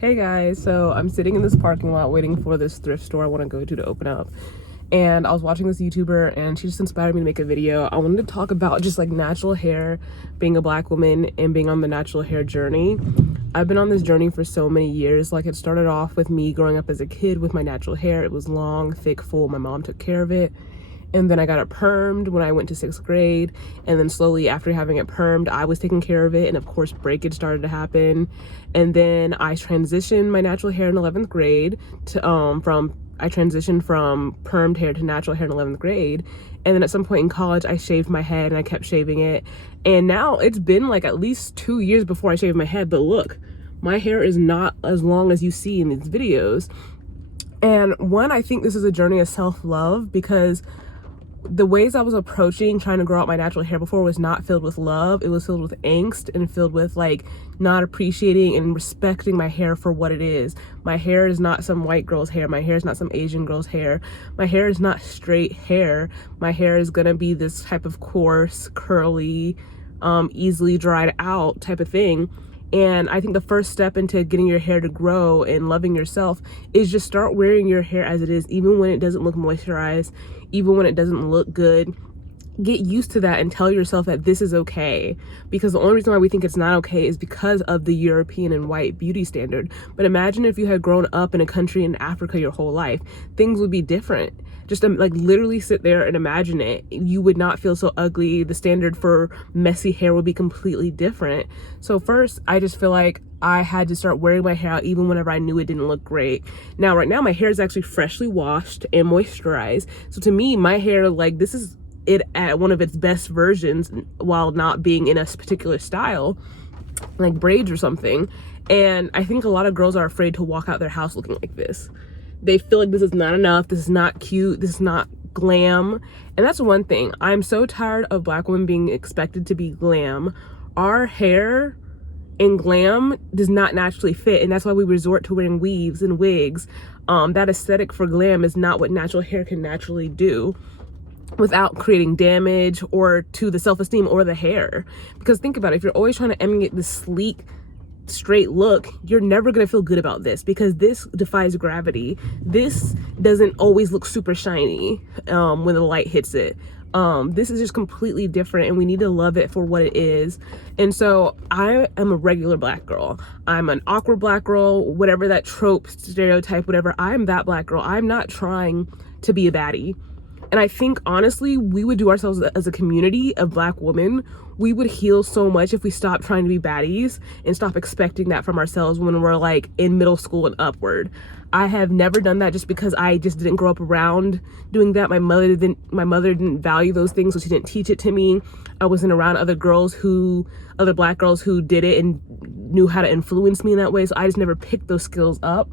Hey guys, so I'm sitting in this parking lot waiting for this thrift store I want to go to open up, and I was watching this YouTuber and she just inspired me to make a video. I wanted to talk about just like natural hair, being a black woman and being on the natural hair journey. I've been on this journey for so many years. Like, it started off with me growing up as a kid with my natural hair. It was long, thick, full. My mom took care of it. And then I got it permed when I went to 6th grade. And then slowly after having it permed, I was taking care of it. And of course, breakage started to happen. And then I transitioned my natural hair in 11th grade to, I transitioned from permed hair to natural hair in 11th grade. And then at some point in college, I shaved my head and I kept shaving it. And now it's been like at least 2 years before I shaved my head. But look, my hair is not as long as you see in these videos. And one, I think this is a journey of self-love, because the ways I was approaching trying to grow out my natural hair before was not filled with love. It was filled with angst and filled with like not appreciating and respecting my hair for what it is. My hair is not some white girl's hair. My hair is not some Asian girl's hair. My hair is not straight hair. My hair is gonna be this type of coarse, curly, easily dried out type of thing. And I think the first step into getting your hair to grow and loving yourself is just start wearing your hair as it is, even when it doesn't look moisturized, even when it doesn't look good. Get used to that and tell yourself that this is okay, because the only reason why we think it's not okay is because of the European and white beauty standard. But imagine if you had grown up in a country in Africa your whole life, things would be different. Just like literally sit there and imagine it. You would not feel so ugly. The standard for messy hair would be completely different. So first, I just feel like I had to start wearing my hair out even whenever I knew it didn't look great. Now, right now, my hair is actually freshly washed and moisturized. So to me, my hair, like, this is it at one of its best versions while not being in a particular style, like braids or something. And I think a lot of girls are afraid to walk out their house looking like this. They feel like this is not enough, this is not cute, this is not glam. And that's one thing. I'm so tired of black women being expected to be glam. Our hair and glam does not naturally fit, and that's why we resort to wearing weaves and wigs. That aesthetic for glam is not what natural hair can naturally do without creating damage or to the self-esteem or the hair. Because think about it, if you're always trying to emulate this sleek, straight look, you're never gonna feel good about this, because this defies gravity. This doesn't always look super shiny when the light hits it. This is just completely different, and we need to love it for what it is. And so I am a regular black girl. I'm an awkward black girl, whatever that trope, stereotype, whatever. I'm that black girl. I'm not trying to be a baddie. And I think, honestly, we would do ourselves as a community of black women. We would heal so much if we stopped trying to be baddies and stop expecting that from ourselves when we're like in middle school and upward. I have never done that just because I just didn't grow up around doing that. My mother didn't value those things, so she didn't teach it to me. I wasn't around other black girls who did it and knew how to influence me in that way. So I just never picked those skills up.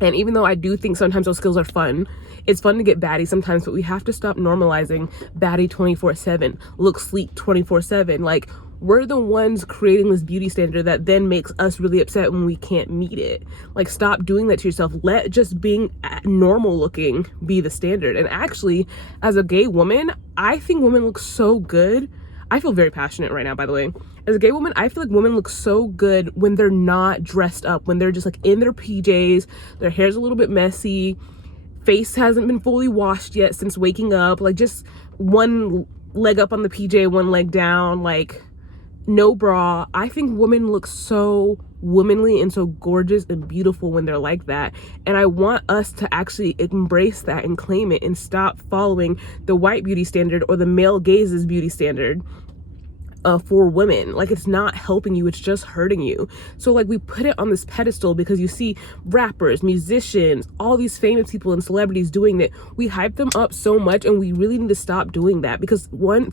And even though I do think sometimes those skills are fun, it's fun to get baddie sometimes, but we have to stop normalizing baddie 24/7, look sleek 24/7. Like, we're the ones creating this beauty standard that then makes us really upset when we can't meet it. Like, stop doing that to yourself. Let just being normal looking be the standard. And actually, as a gay woman, I think women look so good. I feel very passionate right now, by the way. As a gay woman, I feel like women look so good when they're not dressed up, when they're just like in their PJs, their hair's a little bit messy, face hasn't been fully washed yet since waking up, like just one leg up on the PJ, one leg down, like no bra. I think women look so womanly and so gorgeous and beautiful when they're like that. And I want us to actually embrace that and claim it and stop following the white beauty standard or the male gaze's beauty standard for women. Like, it's not helping you, it's just hurting you. So like, we put it on this pedestal because you see rappers, musicians, all these famous people and celebrities doing it. We hype them up so much, and we really need to stop doing that, because one,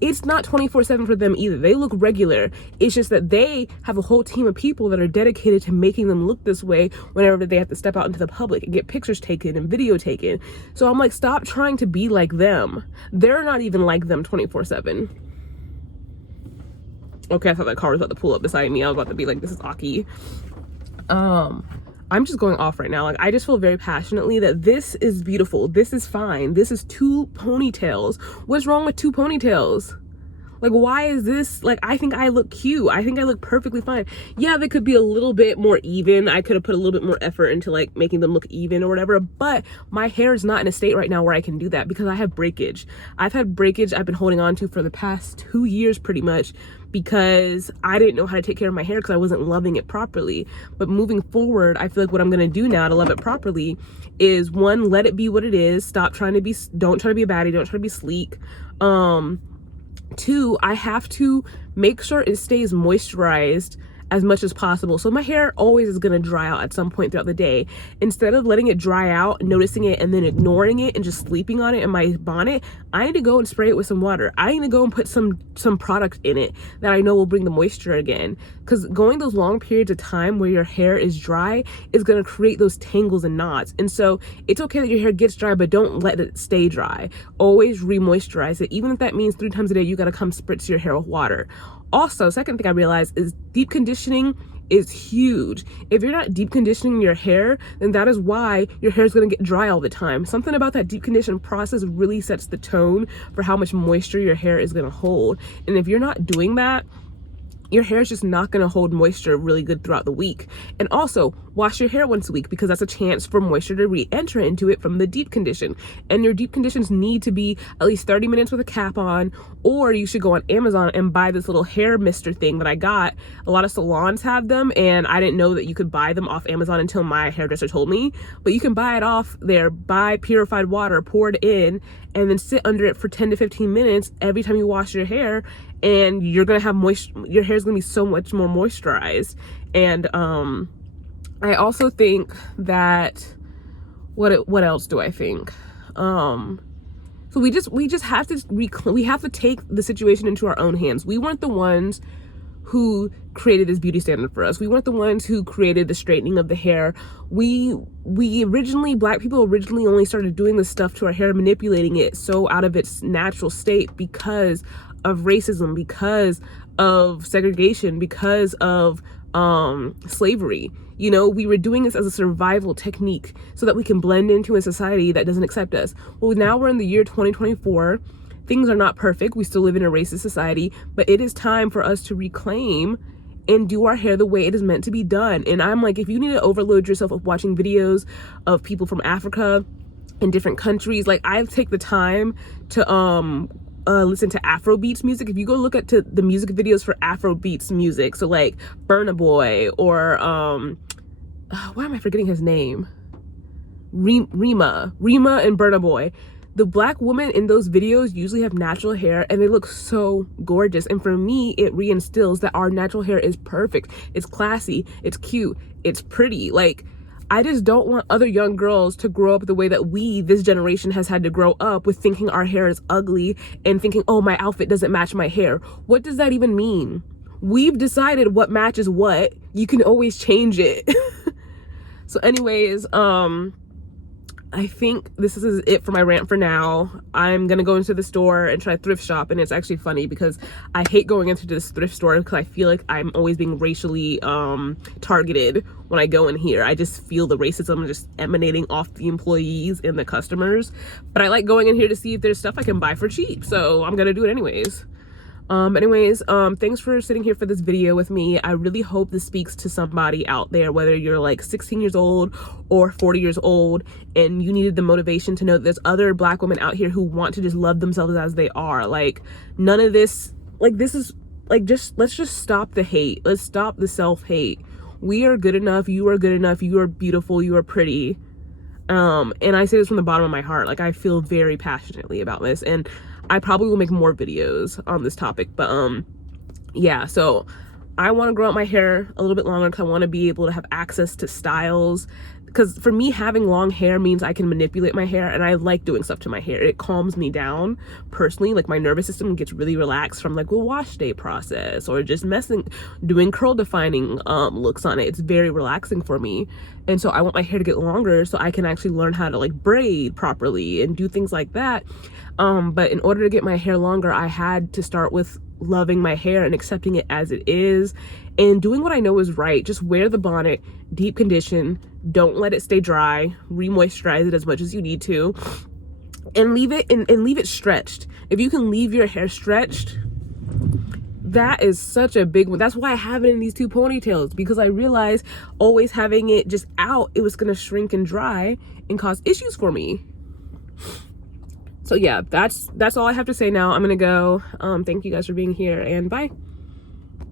it's not 24/7 for them either. They look regular. It's just that they have a whole team of people that are dedicated to making them look this way whenever they have to step out into the public and get pictures taken and video taken. So I'm like, stop trying to be like them. They're not even like them 24/7. Okay, I thought that car was about to pull up beside me. I was about to be like, this is Aki. I'm just going off right now. Like, I just feel very passionately that this is beautiful. This is fine. This is 2 ponytails. What's wrong with 2 ponytails? Like, why is this, like, I think I look cute. I think I look perfectly fine. Yeah, they could be a little bit more even. I could have put a little bit more effort into like making them look even or whatever, but my hair is not in a state right now where I can do that because I have breakage. I've had breakage I've been holding on to for the past 2 years pretty much, because I didn't know how to take care of my hair because I wasn't loving it properly. But moving forward, I feel like what I'm gonna do now to love it properly is, one, let it be what it is. Stop trying to be, don't try to be a baddie, don't try to be sleek. Two, I have to make sure it stays moisturized as much as possible. So my hair always is gonna dry out at some point throughout the day. Instead of letting it dry out, noticing it, and then ignoring it and just sleeping on it in my bonnet, I need to go and spray it with some water. I need to go and put some product in it that I know will bring the moisture again. Because going those long periods of time where your hair is dry is gonna create those tangles and knots. And so it's okay that your hair gets dry, but don't let it stay dry. Always re-moisturize it. Even if that means 3 times a day, you gotta come spritz your hair with water. Also, second thing I realized is deep conditioning is huge. If you're not deep conditioning your hair, then that is why your hair is going to get dry all the time. Something about that deep condition process really sets the tone for how much moisture your hair is going to hold. And if you're not doing that, your hair is just not going to hold moisture really good throughout the week. And also, wash your hair once a week, because that's a chance for moisture to re-enter into it from the deep condition. And your deep conditions need to be at least 30 minutes with a cap on, or you should go on Amazon and buy this little hair mister thing that I got. A lot of salons have them, and I didn't know that you could buy them off Amazon until my hairdresser told me. But you can buy it off there, buy purified water, pour it in, and then sit under it for 10 to 15 minutes every time you wash your hair, and you're gonna have your hair is gonna be so much more moisturized. And I also think that what else do I think? So we just have to take the situation into our own hands. We weren't the ones who created this beauty standard for us. We weren't the ones who created the straightening of the hair. Black people originally only started doing this stuff to our hair, manipulating it so out of its natural state because of racism, because of segregation, because of slavery. You know, we were doing this as a survival technique so that we can blend into a society that doesn't accept us. Well, now we're in the year 2024. Things are not perfect. We still live in a racist society, but it is time for us to reclaim and do our hair the way it is meant to be done. And I'm like, if you need to overload yourself with watching videos of people from Africa in different countries, like, I take the time to listen to Afrobeats music. If you go look at the music videos for Afrobeats music, so like Burna Boy or why am I forgetting his name? Rima and Burna Boy. The Black women in those videos usually have natural hair, and they look so gorgeous. And for me, it reinstills that our natural hair is perfect. It's classy, it's cute, it's pretty. Like, I just don't want other young girls to grow up the way that this generation has had to grow up, with thinking our hair is ugly and thinking, oh, my outfit doesn't match my hair. What does that even mean? We've decided what matches what. You can always change it. So anyways, I think this is it for my rant for now. I'm gonna go into the store and try thrift shop, and it's actually funny because I hate going into this thrift store because I feel like I'm always being racially targeted when I go in here. I just feel the racism just emanating off the employees and the customers. But I like going in here to see if there's stuff I can buy for cheap, so I'm gonna do it anyways. Thanks for sitting here for this video with me. I really hope this speaks to somebody out there, whether you're like 16 years old or 40 years old, and you needed the motivation to know that there's other Black women out here who want to just love themselves as they are. Like, none of this, like, this is like, let's just stop the hate. Let's stop the self-hate. We are good enough. You are good enough. You are beautiful. You are pretty. And I say this from the bottom of my heart. Like, I feel very passionately about this, and I probably will make more videos on this topic. But yeah, so I want to grow out my hair a little bit longer because I want to be able to have access to styles. Because for me, having long hair means I can manipulate my hair, and I like doing stuff to my hair. It calms me down personally. Like, my nervous system gets really relaxed from like a wash day process, or just doing curl defining looks on it. It's very relaxing for me. And so I want my hair to get longer so I can actually learn how to like braid properly and do things like that. But in order to get my hair longer, I had to start with loving my hair and accepting it as it is, and doing what I know is right. Just wear the bonnet, deep condition, don't let it stay dry, re-moisturize it as much as you need to, and leave it stretched. If you can leave your hair stretched, that is such a big one. That's why I have it in these 2 ponytails, because I realized always having it just out, it was gonna shrink and dry and cause issues for me. So yeah, that's all I have to say now. I'm gonna go. Thank you guys for being here, and bye.